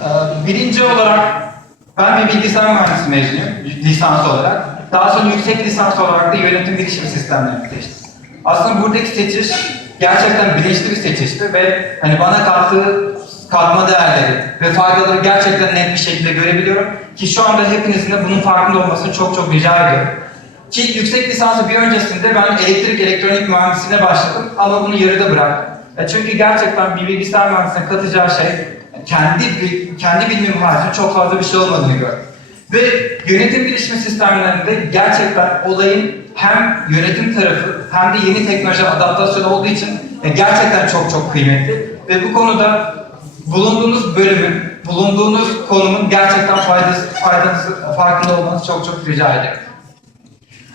Ee, Birinci olarak ben bir bilgisayar mühendisi mezunuyum, lisans olarak. Daha sonra yüksek lisans olarak da yönetim bilişim sistemlerini seçtim. Aslında buradaki seçiş gerçekten bilinçli bir seçişti ve hani bana kattığı katma değerleri ve faydaları gerçekten net bir şekilde görebiliyorum. Ki şu anda hepinizin de bunun farkında olmasını çok çok rica ediyorum. Ki yüksek lisansı bir öncesinde ben elektrik elektronik mühendisliğine başladım ama bunu yarıda bıraktım. E Çünkü gerçekten bir bilgisayar mühendisine katacağı şey kendi kendi bilmem haricinde çok fazla bir şey olmadığını gördüm. Ve yönetim bilişim sistemlerinde gerçekten olayın hem yönetim tarafı hem de yeni teknoloji adaptasyonu olduğu için e, gerçekten çok çok kıymetli. Ve bu konuda bulunduğunuz bölümün, bulunduğunuz konumun gerçekten faydası, faydası farkında olmanızı çok çok rica ederim.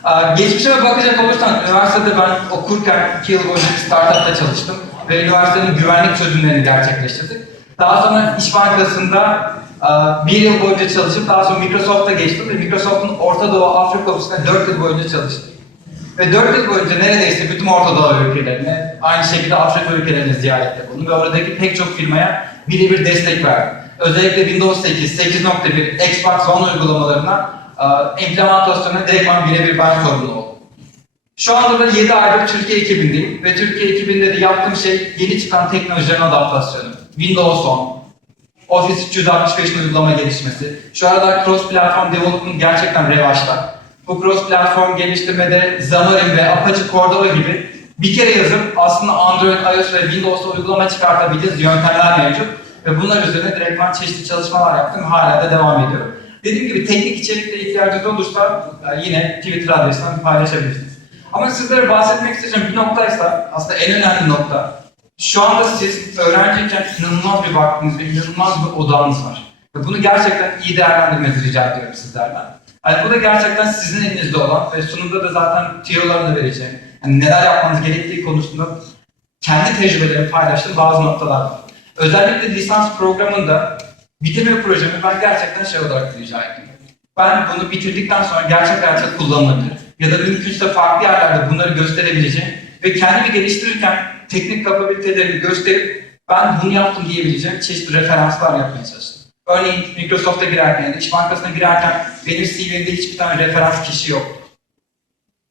Aa, Geçmişime bakacak olursam, üniversitede ben okurken iki yıl boyunca bir startupta çalıştım ve üniversitenin güvenlik çözümlerini gerçekleştirdik. Daha sonra İş Bankası'nda aa, bir yıl boyunca çalışıp daha sonra Microsoft'a geçtim ve Microsoft'un Orta Doğu Afrika ofisinde dört yıl boyunca çalıştım. Ve dört yıl boyunca neredeyse bütün Orta Doğu ülkelerine, aynı şekilde Afrika ülkelerine ziyarette bulundum ve oradaki pek çok firmaya birebir destek verdim. Özellikle Windows 8, 8.1, Xbox One uygulamalarına e, implementasyonuna direktman birebir ben sorumlu oldum. Şu anda da 7 aydır Türkiye ekibindeyim ve Türkiye ekibinde de yaptığım şey yeni çıkan teknolojilerin adaptasyonu. Windows 10, Office 365 uygulama gelişmesi. Şu aralar cross platform development gerçekten revaçta. Bu cross platform geliştirmede Xamarin ve Apache Cordova gibi bir kere yazıp aslında Android, iOS ve Windows'ta uygulama çıkartabildiğiniz yöntemler mevcut. Ve bunlar üzerine direktman çeşitli çalışmalar yaptım. Hala da devam ediyorum. Dediğim gibi teknik içerikle ihtiyacınız olursa e, yine Twitter adresinden paylaşabilirsiniz. Ama sizlere bahsetmek isteyeceğim bir noktaysa aslında en önemli nokta şu anda siz öğrenciyken inanılmaz bir vaktiniz ve inanılmaz bir odağınız var. Ve bunu gerçekten iyi değerlendirmenizi rica ediyorum sizlerden. Yani bu da gerçekten sizin elinizde olan ve sunumda da zaten tiyolarını vereceğim. Yani neler yapmanız gerektiği konusunda kendi tecrübelerimi paylaştığım bazı noktalar var. Özellikle lisans programında bitirme projemi ben gerçekten şey olarak rica ettim. Ben bunu bitirdikten sonra gerçek hayatta kullanılabilir ya da mümkünse farklı yerlerde bunları gösterebileceğim ve kendimi geliştirirken teknik kapabilitelerimi gösterip ben bunu yaptım diyebileceğim çeşitli referanslar yapmaya çalıştım. Örneğin Microsoft'a girerken ya da Bankası'na girerken benim CV'mde hiçbir tane referans kişi yoktu.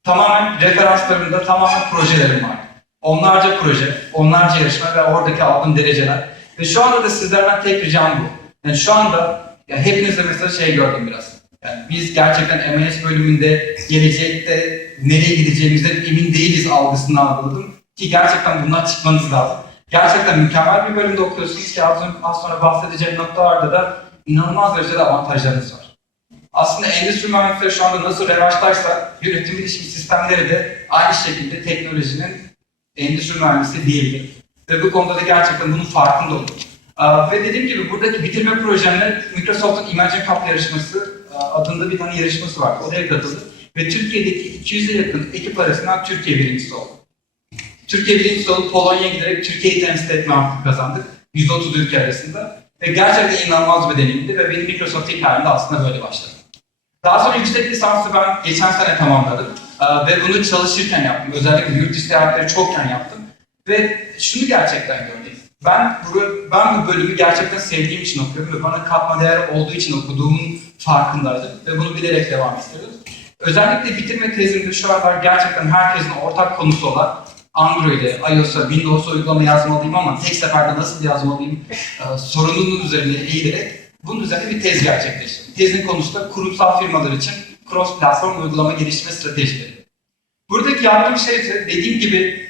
Tamamen referanslarımda tamamen projelerim var. Onlarca proje, onlarca yarışma ve oradaki aldığım dereceler. Ve şu anda da sizlerden tek ricam bu. Yani şu anda ya hepinizde mesela şey gördüm biraz. Yani biz gerçekten MLS bölümünde gelecekte nereye gideceğimizden emin değiliz algısını algıladım. Ki gerçekten bundan çıkmanız lazım. Gerçekten mükemmel bir bölümde okuyorsunuz ki az, az sonra bahsedeceğim noktalarda da inanılmaz derecede avantajlarınız var. Aslında endüstri mühendisleri şu anda nasıl revaçtaysa yönetim bilişim sistemleri de aynı şekilde teknolojinin endüstri mühendisi diyebilir. Ve bu konuda da gerçekten bunun farkında olun. Ve dediğim gibi buradaki bitirme projemde Microsoft'un Imagine Cup yarışması adında bir tane yarışması var. Oraya katıldım. Ve Türkiye'deki 200'e yakın ekip arasından Türkiye birincisi oldu. Türkiye birincisi olup Polonya'ya giderek Türkiye'yi temsil etme hakkı kazandık. 130 ülke arasında. Ve gerçekten inanılmaz bir deneyimdi ve benim Microsoft hikayem aslında böyle başladı. Daha sonra yüksek lisansı ben geçen sene tamamladım. Ee, ve bunu çalışırken yaptım. Özellikle yurt dışı seyahatleri çokken yaptım. Ve şunu gerçekten gördüm. Ben ben bu bölümü gerçekten sevdiğim için okuyorum ve bana katma değer olduğu için okuduğumun farkındaydım. Ve bunu bilerek devam istiyorum. Özellikle bitirme tezimde şu aralar gerçekten herkesin ortak konusu olan Android'e, iOS'a, Windows'a uygulama yazmalıyım ama tek seferde nasıl yazmalıyım e, sorununun üzerine eğilerek bunun üzerine bir tez gerçekleştirdim. Tezin konusu da kurumsal firmalar için cross platform uygulama geliştirme stratejileri. Buradaki yaptığım şey ise dediğim gibi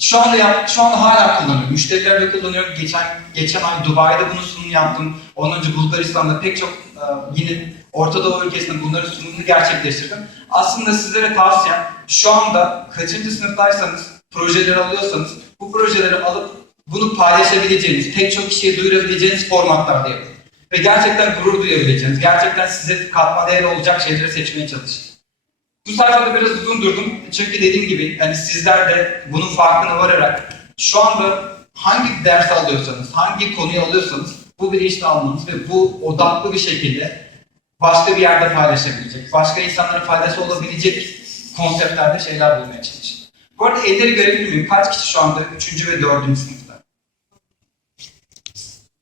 şu anda yap, şu anda hala kullanıyorum. Müşterilerle kullanıyorum. Geçen geçen ay Dubai'de bunun sunumunu yaptım. Ondan önce Bulgaristan'da pek çok e, yine Orta Doğu ülkesinde bunların sunumunu gerçekleştirdim. Aslında sizlere tavsiyem şu anda kaçıncı sınıftaysanız, projeleri alıyorsanız bu projeleri alıp bunu paylaşabileceğiniz, pek çok kişiye duyurabileceğiniz formatlarda yapın. Ve gerçekten gurur duyabileceğiniz, gerçekten size katma değeri olacak şeyleri seçmeye çalışın. Bu sayfada biraz uzun durdum. Çünkü dediğim gibi yani sizler de bunun farkına vararak şu anda hangi ders alıyorsanız, hangi konuyu alıyorsanız bu bilinçli almanız ve bu odaklı bir şekilde başka bir yerde paylaşabilecek, başka insanlara faydası olabilecek konseptlerde şeyler bulmaya çalışın. Bu arada elleri görebilir miyim? Kaç kişi şu anda 3. ve 4. sınıfta?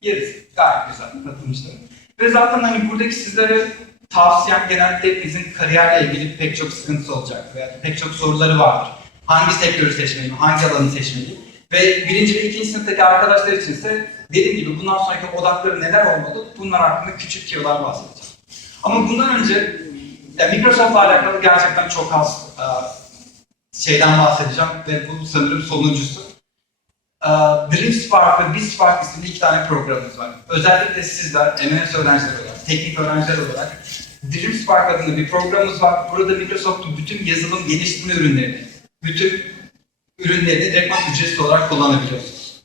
Yarısı. Gayet güzel katılmışlarım. Ve zaten hani buradaki sizlere tavsiyem genellikle hepinizin kariyerle ilgili pek çok sıkıntısı olacak veya pek çok soruları vardır. Hangi sektörü seçmeliyim, hangi alanı seçmeliyim? Ve birinci ve ikinci sınıftaki arkadaşlar için ise dediğim gibi bundan sonraki odakları neler olmalı bunlar hakkında küçük tiyolar bahsedeceğim. Ama bundan önce ya Microsoft'la alakalı gerçekten çok az e, şeyden bahsedeceğim ve bu sanırım sonuncusu. E, DreamSpark ve BeSpark isimli iki tane programımız var. Özellikle sizler, MMS öğrencileri olarak, teknik öğrenciler olarak DreamSpark adında bir programımız var. Burada Microsoft'un bütün yazılım geliştirme ürünlerini, bütün ürünlerini direktman ücretsiz olarak kullanabiliyorsunuz.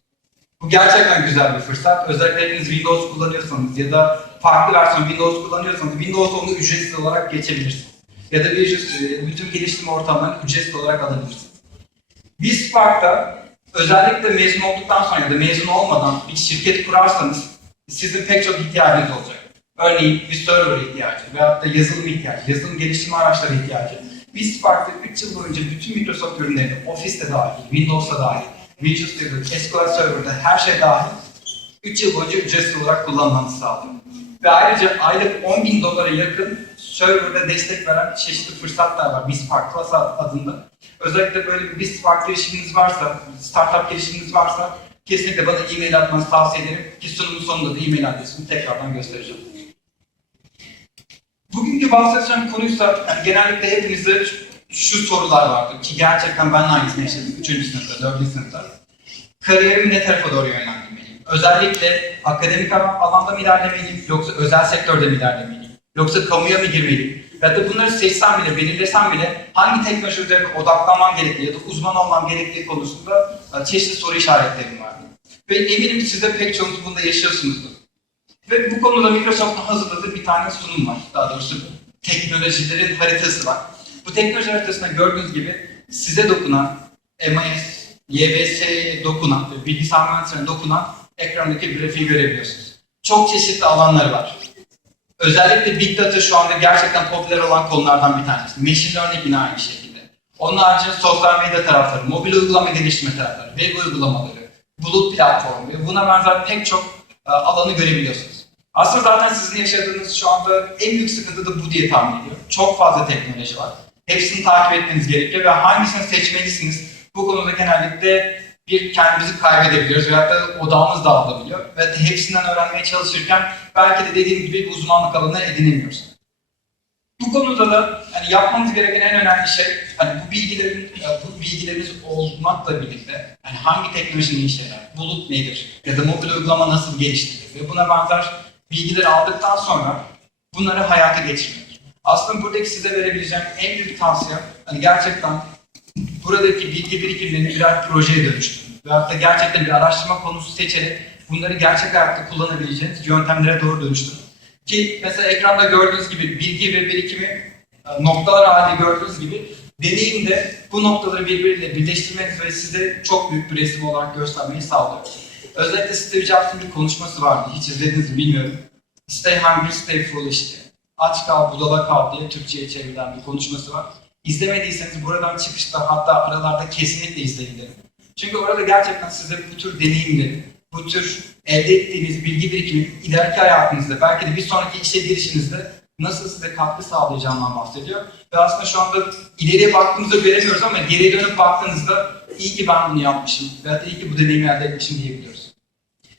Bu gerçekten güzel bir fırsat. Özellikle hepiniz Windows kullanıyorsanız ya da farklı versiyon Windows kullanıyorsanız Windows onu ücretsiz olarak geçebilirsiniz. Ya da bir bütün geliştirme ortamlarını ücretsiz olarak alabilirsiniz. Biz Spark'ta özellikle mezun olduktan sonra ya da mezun olmadan bir şirket kurarsanız sizin pek çok ihtiyacınız olacak. Örneğin bir server ihtiyacı veyahut da yazılım ihtiyacı, yazılım geliştirme araçları ihtiyacı. Biz Spark'ta 3 yıl boyunca bütün Microsoft ürünlerini, Office'te dahil, Windows'ta dahil, Visual Studio, SQL Server'da her şey dahil 3 yıl boyunca ücretsiz olarak kullanmanızı sağlıyor. Ve ayrıca aylık 10 bin dolara yakın serverda destek veren çeşitli fırsatlar var BizSpark Plus adında. Özellikle böyle bir BizSpark girişiminiz varsa, startup girişiminiz varsa kesinlikle bana e-mail atmanızı tavsiye ederim ki sunumun sonunda da e-mail adresimi tekrardan göstereceğim. Bugünkü bahsedeceğim konuysa yani genellikle hepinizde şu sorular vardır ki gerçekten ben de aynısını yaşadım 3. sınıfta, 4. sınıfta. Kariyerimi ne tarafa doğru yönlendirmeliyim? Özellikle akademik alanda mı ilerlemeliyim yoksa özel sektörde mi ilerlemeliyim? Yoksa kamuya mı girmeliyim? Ya da bunları seçsem bile, belirlesem bile hangi teknoloji üzerine odaklanmam gerektiği ya da uzman olmam gerektiği konusunda e, çeşitli soru işaretlerim vardı. Ve eminim siz de pek çoğunuz bunda yaşıyorsunuzdur. Ve bu konuda Microsoft'un hazırladığı bir tane sunum var. Daha doğrusu teknolojilerin haritası var. Bu teknoloji haritasında gördüğünüz gibi size dokunan, MIS, YBS'ye dokunan, bilgisayar mühendisliğine dokunan ekrandaki grafiği görebiliyorsunuz. Çok çeşitli alanları var. Özellikle Big Data şu anda gerçekten popüler olan konulardan bir tanesi. Machine Learning yine aynı şekilde. Onun haricinde sosyal medya tarafları, mobil uygulama geliştirme tarafları, web uygulamaları, bulut platformu ve buna benzer pek çok e, alanı görebiliyorsunuz. Aslında zaten sizin yaşadığınız şu anda en büyük sıkıntı da bu diye tahmin ediyorum. Çok fazla teknoloji var. Hepsini takip etmeniz gerekiyor ve hangisini seçmelisiniz bu konuda genellikle bir kendimizi kaybedebiliyoruz veyahut da odağımız dağılabiliyor. Ve hepsinden öğrenmeye çalışırken belki de dediğim gibi uzmanlık alanı edinemiyoruz. Bu konuda da hani yapmamız gereken en önemli şey hani bu bilgilerin bu bilgilerimiz olmakla birlikte hani hangi teknolojinin işe yarar, bulut nedir ya da mobil uygulama nasıl geliştirilir ve buna benzer bilgileri aldıktan sonra bunları hayata geçirmek. Aslında buradaki size verebileceğim en büyük tavsiye hani gerçekten buradaki bilgi birikimlerini birer projeye dönüştürün. Veyahut da gerçekten bir araştırma konusu seçerek bunları gerçek hayatta kullanabileceğiniz yöntemlere doğru dönüştürün. Ki mesela ekranda gördüğünüz gibi bilgi ve birikimi e, noktalar halinde gördüğünüz gibi deneyimde bu noktaları birbiriyle birleştirmeniz ve size çok büyük bir resim olarak göstermeyi sağlıyor. Özellikle Steve Jobs'ın bir konuşması vardı. Hiç izlediniz mi bilmiyorum. Stay hungry, stay foolish diye. Aç kal, budala kal diye Türkçe'ye çevrilen bir konuşması var. İzlemediyseniz buradan çıkışta hatta aralarda kesinlikle izleyin derim. Çünkü orada gerçekten size bu tür deneyimleri, bu tür elde ettiğiniz bilgi birikimi ileriki hayatınızda, belki de bir sonraki işe girişinizde nasıl size katkı sağlayacağından bahsediyor. Ve aslında şu anda ileriye baktığımızda göremiyoruz ama geriye dönüp baktığınızda iyi ki ben bunu yapmışım veya da iyi ki bu deneyimi elde etmişim diyebiliyoruz.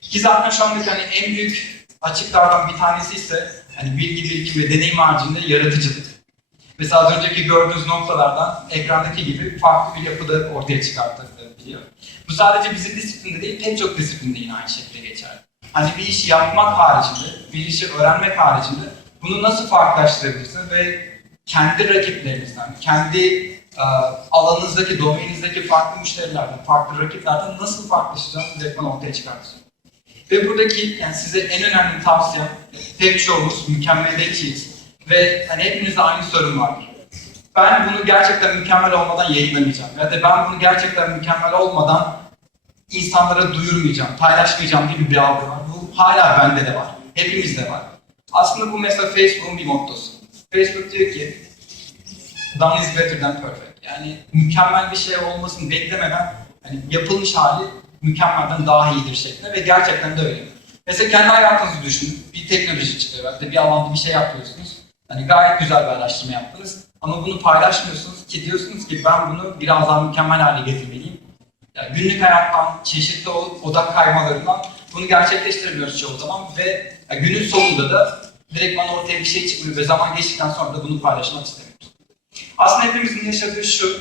Ki zaten şu andaki hani en büyük açıklardan bir tanesi ise hani bilgi birikimi ve deneyim haricinde yaratıcılık. Mesela az önceki gördüğünüz noktalardan ekrandaki gibi farklı bir yapıda ortaya çıkartabiliyor. Bu sadece bizim disiplinde değil, pek çok disiplinde yine aynı şekilde geçer. Hani bir işi yapmak haricinde, bir işi öğrenmek haricinde bunu nasıl farklılaştırabilirsiniz ve kendi rakiplerinizden, kendi uh, alanınızdaki, domeninizdeki farklı müşterilerden, farklı rakiplerden nasıl farklılaşacağınızı direktman ortaya çıkartırsınız. Ve buradaki yani size en önemli tavsiyem, pek çoğumuz mükemmeliyetçiyiz ve hani hepinizde aynı sorun vardır. Ben bunu gerçekten mükemmel olmadan yayınlamayacağım. Ya da ben bunu gerçekten mükemmel olmadan insanlara duyurmayacağım, paylaşmayacağım gibi bir algı var. Bu hala bende de var. Hepimizde var. Aslında bu mesela Facebook'un bir mottosu. Facebook diyor ki done is better than perfect. Yani mükemmel bir şey olmasını beklemeden hani yapılmış hali mükemmelden daha iyidir şeklinde ve gerçekten de öyle. Mesela kendi hayatınızı düşünün. Bir teknoloji çıkıyor. Hatta bir alanda bir şey yapıyorsunuz. Hani gayet güzel bir araştırma yaptınız. Ama bunu paylaşmıyorsunuz ki diyorsunuz ki ben bunu biraz daha mükemmel hale getirmeliyim. Yani günlük hayattan, çeşitli odak kaymalarından bunu gerçekleştiremiyoruz çoğu zaman ve yani günün sonunda da direkt bana ortaya bir şey çıkmıyor ve zaman geçtikten sonra da bunu paylaşmak istemiyoruz. Aslında hepimizin yaşadığı şu,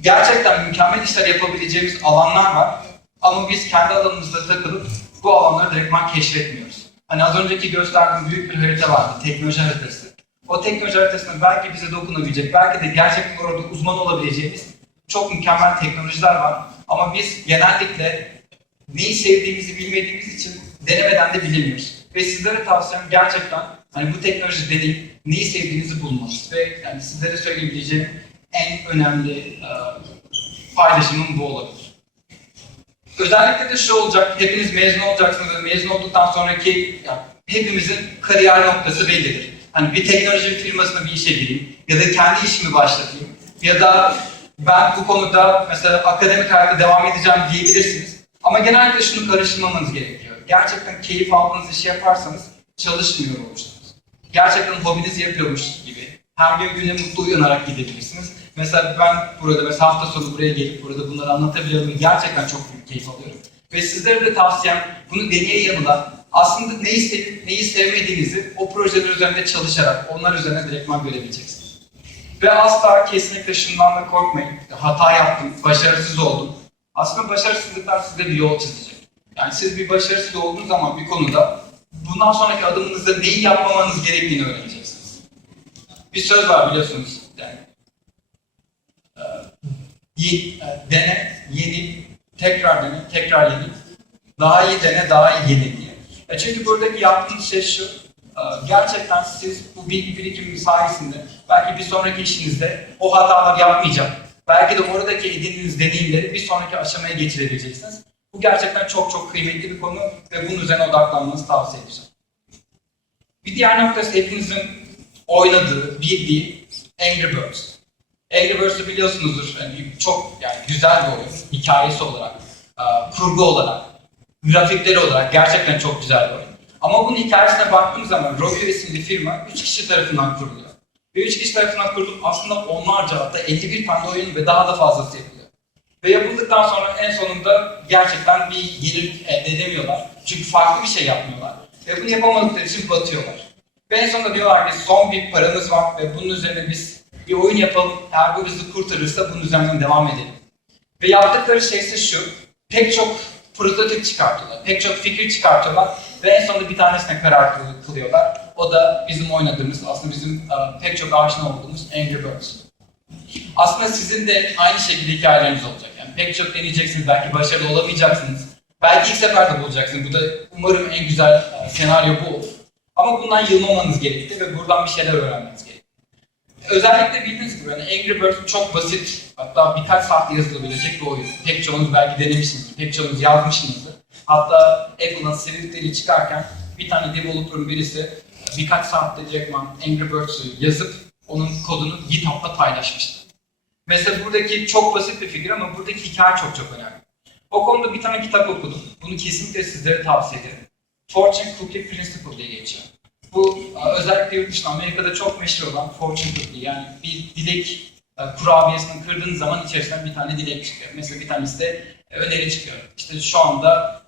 gerçekten mükemmel işler yapabileceğimiz alanlar var ama biz kendi alanımızda takılıp bu alanları direktman keşfetmiyoruz. Hani az önceki gösterdiğim büyük bir harita vardı, teknoloji haritası. O teknoloji haritasında belki bize dokunabilecek, belki de gerçekten orada uzman olabileceğimiz çok mükemmel teknolojiler var. Ama biz genellikle neyi sevdiğimizi bilmediğimiz için denemeden de bilemiyoruz. Ve sizlere tavsiyem gerçekten hani bu teknoloji deneyip neyi sevdiğinizi bulmanız. Ve yani sizlere söyleyebileceğim en önemli e, paylaşımım bu olabilir. Özellikle de şu olacak, hepiniz mezun olacaksınız ve mezun olduktan sonraki ya, hepimizin kariyer noktası bellidir. Hani bir teknoloji firmasına bir işe gireyim ya da kendi işimi başlatayım ya da ben bu konuda mesela akademik hayatta devam edeceğim diyebilirsiniz. Ama genellikle şunu karıştırmamanız gerekiyor. Gerçekten keyif aldığınız işi yaparsanız çalışmıyor olursunuz. Gerçekten hobinizi yapıyormuş gibi her gün güne mutlu uyanarak gidebilirsiniz. Mesela ben burada mesela hafta sonu buraya gelip burada bunları anlatabiliyorum gerçekten çok büyük keyif alıyorum. Ve sizlere de tavsiyem bunu deneye yanıla aslında neyi sevip neyi sevmediğinizi o projeler üzerinde çalışarak onlar üzerine direktman görebileceksiniz. Ve asla kesinlikle şundan da korkmayın. Hata yaptım, başarısız oldum. Aslında başarısızlıklar size bir yol çizecek. Yani siz bir başarısız olduğunuz zaman bir konuda bundan sonraki adımınızda neyi yapmamanız gerektiğini öğreneceksiniz. Bir söz var biliyorsunuz. Yani, e, e, dene, yeni, tekrar dene, tekrar yeni, daha iyi dene, daha iyi yeni diye. E çünkü buradaki yaptığınız şey şu, e, gerçekten siz bu bilgi birikimi sayesinde belki bir sonraki işinizde o hatalar yapmayacak. Belki de oradaki edindiğiniz deneyimleri bir sonraki aşamaya geçirebileceksiniz. Bu gerçekten çok çok kıymetli bir konu ve bunun üzerine odaklanmanızı tavsiye edeceğim. Bir diğer noktası hepinizin oynadığı, bildiği Angry Birds. Birds'ı biliyorsunuzdur. Yani çok yani güzel bir oyun. Hikayesi olarak, e, kurgu olarak, grafikleri olarak gerçekten çok güzel bir oyun. Ama bunun hikayesine baktığımız zaman Rovio isimli firma 3 kişi tarafından kuruluyor. Ve 3 kişi tarafından kurulup aslında onlarca hatta 51 tane oyun ve daha da fazlası yapılıyor. Ve yapıldıktan sonra en sonunda gerçekten bir gelir elde edemiyorlar. Çünkü farklı bir şey yapmıyorlar. Ve bunu yapamadıkları için batıyorlar. Ve en sonunda diyorlar ki son bir paramız var ve bunun üzerine biz bir oyun yapalım. Eğer bu bizi kurtarırsa bunun üzerinden devam edelim. Ve yaptıkları şey ise şu. Pek çok prototip çıkartıyorlar. Pek çok fikir çıkartıyorlar. Ve en sonunda bir tanesine karar kıl- kılıyorlar. O da bizim oynadığımız, aslında bizim e, pek çok aşina olduğumuz Angry Birds. Aslında sizin de aynı şekilde hikayeleriniz olacak. Yani pek çok deneyeceksiniz, belki başarılı olamayacaksınız. Belki ilk seferde bulacaksınız. Bu da umarım en güzel e, senaryo bu olur. Ama bundan yılmamanız gerekti ve buradan bir şeyler öğrenmeniz gerekti. Özellikle bildiğiniz gibi hani Angry Birds çok basit, hatta birkaç saatte yazılabilecek bir oyun. Pek çoğunuz belki denemişsinizdir, pek çoğunuz yazmışsınızdır. Hatta Apple'ın Swift'leri çıkarken bir tane developer'ın birisi birkaç saatte direktman Angry Birds'ü yazıp onun kodunu GitHub'da paylaşmıştı. Mesela buradaki çok basit bir figür ama buradaki hikaye çok çok önemli. O konuda bir tane kitap okudum. Bunu kesinlikle sizlere tavsiye ederim. Fortune Cookie Principle diye geçiyor. Bu e, özellikle yurt dışında Amerika'da çok meşhur olan Fortune Cookie yani bir dilek e, kurabiyesini kırdığınız zaman içerisinden bir tane dilek çıkıyor. Mesela bir tanesi de e, öneri çıkıyor. İşte şu anda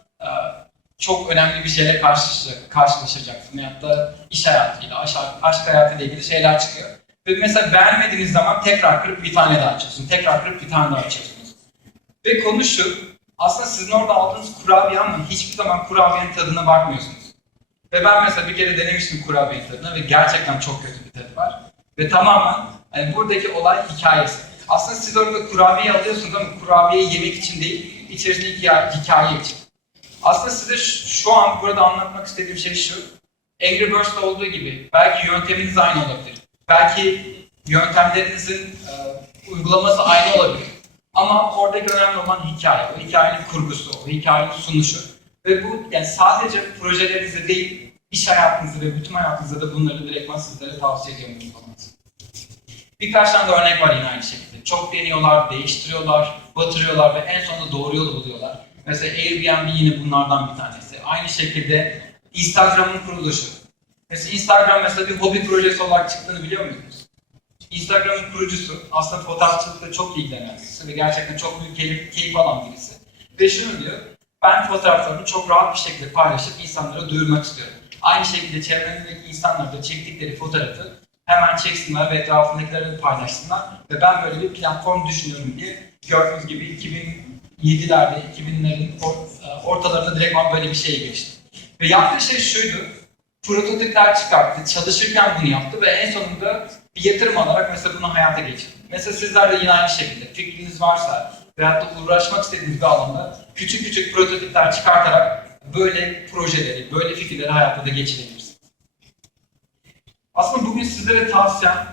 çok önemli bir şeyle karşılaşacak, karşılaşacaksın. Veyahut da iş hayatıyla, aşk, hayatıyla ilgili şeyler çıkıyor. Ve mesela beğenmediğiniz zaman tekrar kırıp bir tane daha açıyorsunuz. Tekrar kırıp bir tane daha açıyorsunuz. Ve konu şu, aslında sizin orada aldığınız kurabiye ama hiçbir zaman kurabiyenin tadına bakmıyorsunuz. Ve ben mesela bir kere denemiştim kurabiyenin tadına ve gerçekten çok kötü bir tadı var. Ve tamamen yani buradaki olay hikayesi. Aslında siz orada kurabiye alıyorsunuz ama kurabiyeyi yemek için değil, içerisindeki hikaye, için. Aslında size şu- an burada anlatmak istediğim şey şu. Angry Birds'te olduğu gibi belki yönteminiz aynı olabilir. Belki yöntemlerinizin e, uygulaması aynı olabilir. Ama oradaki önemli olan hikaye, o hikayenin kurgusu, o hikayenin sunuşu. Ve bu yani sadece projelerinizde değil, iş hayatınızda ve bütün hayatınızda da bunları direktman sizlere tavsiye ediyorum. Birkaç tane de örnek var yine aynı şekilde. Çok deniyorlar, değiştiriyorlar, batırıyorlar ve en sonunda doğru yolu buluyorlar. Mesela Airbnb yine bunlardan bir tanesi. Aynı şekilde Instagram'ın kuruluşu. Mesela Instagram mesela bir hobi projesi olarak çıktığını biliyor muydunuz? Instagram'ın kurucusu aslında fotoğrafçılıkla çok ilgilenen birisi ve gerçekten çok büyük keyif, keyif alan birisi. Ve şunu diyor, ben fotoğraflarımı çok rahat bir şekilde paylaşıp insanlara duyurmak istiyorum. Aynı şekilde çevremdeki insanlar da çektikleri fotoğrafı hemen çeksinler ve etrafındakilerle paylaşsınlar. Ve ben böyle bir platform düşünüyorum diye gördüğünüz gibi 2007'lerde, 2000'lerin or- e, ortalarında direktman böyle bir şeye geçti. Ve yaptığı şey şuydu, prototipler çıkarttı, çalışırken bunu yaptı ve en sonunda bir yatırım alarak mesela bunu hayata geçirdi. Mesela sizler de yine aynı şekilde fikriniz varsa veyahut da uğraşmak istediğiniz bir alanda küçük küçük prototipler çıkartarak böyle projeleri, böyle fikirleri hayata da geçirebilirsiniz. Aslında bugün sizlere tavsiyem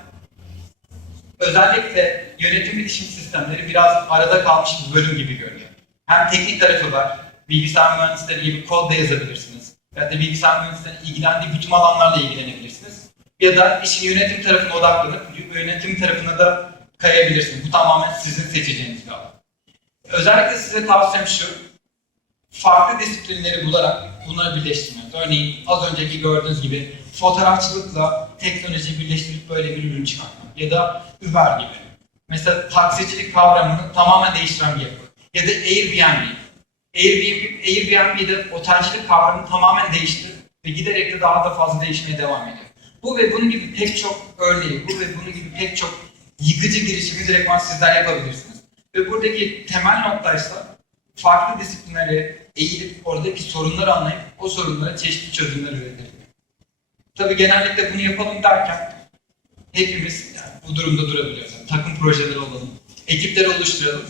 özellikle yönetim bilişim sistemleri biraz arada kalmış bir bölüm gibi görünüyor. Hem teknik tarafı var, bilgisayar mühendisleri gibi kod da yazabilirsiniz. Ya da bilgisayar mühendislerinin ilgilendiği bütün alanlarla ilgilenebilirsiniz. Ya da işin yönetim tarafına odaklanıp yönetim tarafına da kayabilirsiniz. Bu tamamen sizin seçeceğiniz bir alan. Özellikle size tavsiyem şu, farklı disiplinleri bularak bunları birleştirmek. Örneğin az önceki gördüğünüz gibi fotoğrafçılıkla teknolojiyi birleştirip böyle bir ürün çıkartmak. Ya da Uber gibi. Mesela taksicilik kavramını tamamen değiştiren bir yapı. Ya da Airbnb. Airbnb, Airbnb'de otelcilik kavramını tamamen değişti ve giderek de daha da fazla değişmeye devam ediyor. Bu ve bunun gibi pek çok örneği, bu ve bunun gibi pek çok yıkıcı girişimi direktman sizler yapabilirsiniz. Ve buradaki temel noktaysa farklı disiplinlere eğilip oradaki sorunları anlayıp o sorunlara çeşitli çözümler üretelim. Tabii genellikle bunu yapalım derken hepimiz yani bu durumda durabiliyoruz. Yani takım projeleri olalım, ekipler oluşturalım.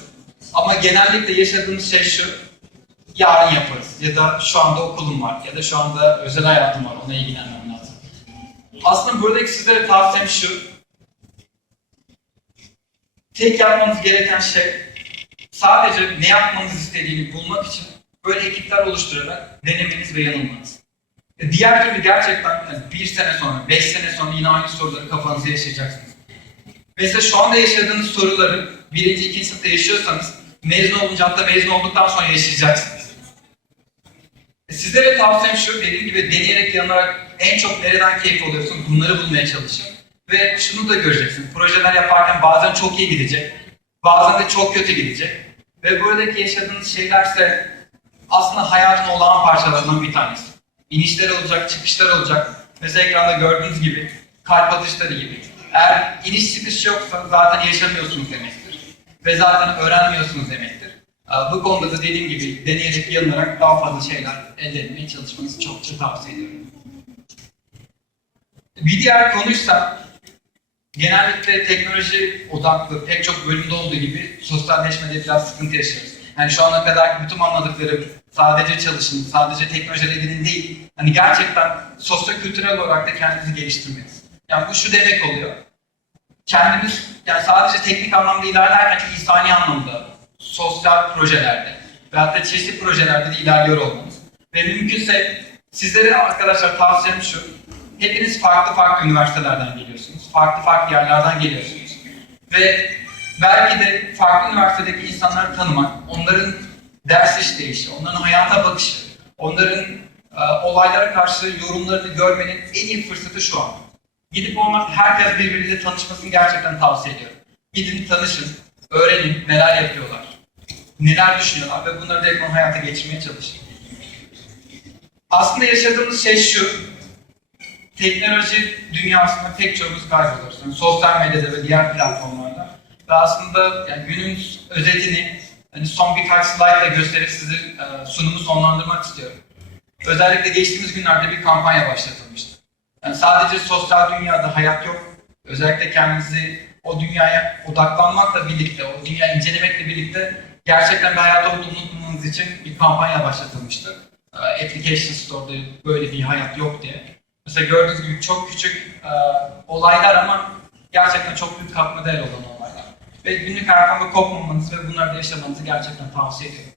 Ama genellikle yaşadığımız şey şu, yarın yaparız ya da şu anda okulum var ya da şu anda özel hayatım var, ona ilgilenmem lazım. Aslında buradaki sizlere tavsiyem şu, tek yapmanız gereken şey sadece ne yapmanızı istediğini bulmak için böyle ekipler oluşturarak denemeniz ve yanılmanız. E, Diğer türlü gerçekten bir sene sonra, beş sene sonra yine aynı soruları kafanızda yaşayacaksınız. Mesela şu anda yaşadığınız soruları birinci, ikinci sınıfta yaşıyorsanız mezun olunca hatta mezun olduktan sonra yaşayacaksınız. E, Sizlere tavsiyem şu, dediğim gibi deneyerek yanılarak en çok nereden keyif alıyorsunuz bunları bulmaya çalışın. Ve şunu da göreceksiniz, projeler yaparken bazen çok iyi gidecek, bazen de çok kötü gidecek. Ve buradaki yaşadığınız şeylerse aslında hayatın olağan parçalarından bir tanesi. İnişler olacak, çıkışlar olacak. Mesela ekranda gördüğünüz gibi kalp atışları gibi. Eğer iniş çıkış yoksa zaten yaşamıyorsunuz demektir. Ve zaten öğrenmiyorsunuz demektir. Ee, Bu konuda da dediğim gibi deneyerek, yanılarak daha fazla şeyler elde etmeye çalışmanızı çokça tavsiye ediyorum. Bir diğer konuysa genellikle teknoloji odaklı pek çok bölümde olduğu gibi sosyalleşmede biraz sıkıntı yaşıyoruz. Yani şu ana kadar bütün anladıklarım sadece çalışın, sadece teknolojiyle edinin değil, hani gerçekten sosyo-kültürel olarak da kendinizi geliştirmeniz. Yani bu şu demek oluyor. Kendimiz yani sadece teknik anlamda ilerlerken insani anlamda, sosyal projelerde veyahut da çeşitli projelerde de ilerliyor olmanız. Ve mümkünse sizlere arkadaşlar tavsiyem şu, hepiniz farklı farklı üniversitelerden geliyorsunuz, farklı farklı yerlerden geliyorsunuz. Ve belki de farklı üniversitedeki insanları tanımak, onların ders işleyişi, onların hayata bakışı, onların e, olaylara karşı yorumlarını görmenin en iyi fırsatı şu an. Gidip olmak herkes birbiriyle tanışmasını gerçekten tavsiye ediyorum. Gidin tanışın, öğrenin neler yapıyorlar, neler düşünüyorlar ve bunları direkt hayata geçirmeye çalışın. Aslında yaşadığımız şey şu, teknoloji dünyasında pek çoğumuz kayboluyoruz. Yani sosyal medyada ve diğer platformlarda. Ve aslında yani günün özetini hani son birkaç slide ile gösterip sizi e, sunumu sonlandırmak istiyorum. Özellikle geçtiğimiz günlerde bir kampanya başlatılmıştı. Yani sadece sosyal dünyada hayat yok. Özellikle kendinizi o dünyaya odaklanmakla birlikte, o dünyayı incelemekle birlikte gerçekten bir hayat olduğunu unutmamanız için bir kampanya başlatılmıştı. E, Application Store'da böyle bir hayat yok diye. Mesela gördüğünüz gibi çok küçük e, olaylar ama gerçekten çok büyük katma değer olan olaylar. Ve günlük hayattan kopmamanızı ve bunları da yaşamanızı gerçekten tavsiye ediyorum.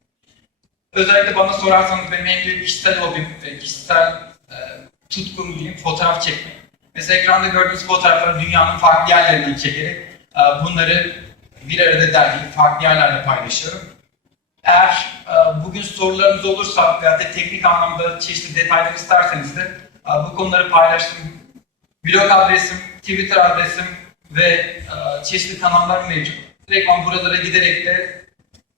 Özellikle bana sorarsanız benim en büyük kişisel hobim ve kişisel e, tutkum diyeyim fotoğraf çekmek. Mesela ekranda gördüğünüz fotoğrafları dünyanın farklı yerlerinden çekerek e, bunları bir arada derleyip farklı yerlerde paylaşıyorum. Eğer e, bugün sorularınız olursa veya da teknik anlamda çeşitli detaylar isterseniz de bu konuları paylaştım. Blog adresim, Twitter adresim ve çeşitli kanallar mevcut. Direktman buralara giderek de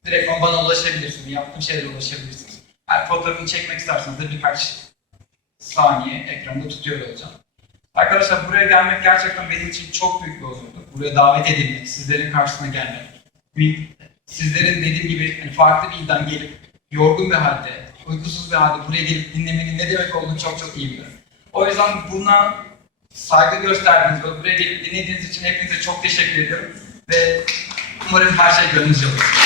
direktman bana ulaşabilirsiniz. Yaptığım şeylere ulaşabilirsiniz. Eğer fotoğrafını çekmek isterseniz de birkaç saniye ekranda tutuyor olacağım. Arkadaşlar buraya gelmek gerçekten benim için çok büyük bir onurdu. Buraya davet edilmek, sizlerin karşısına gelmek. Sizlerin dediğim gibi hani farklı bir ilden gelip yorgun bir halde, uykusuz bir halde buraya gelip dinlemenin ne demek olduğunu çok çok iyi biliyorum. O yüzden buna saygı gösterdiğiniz ve buraya gelip dinlediğiniz için hepinize çok teşekkür ediyorum. Ve umarım her şey gönlünüzce olur.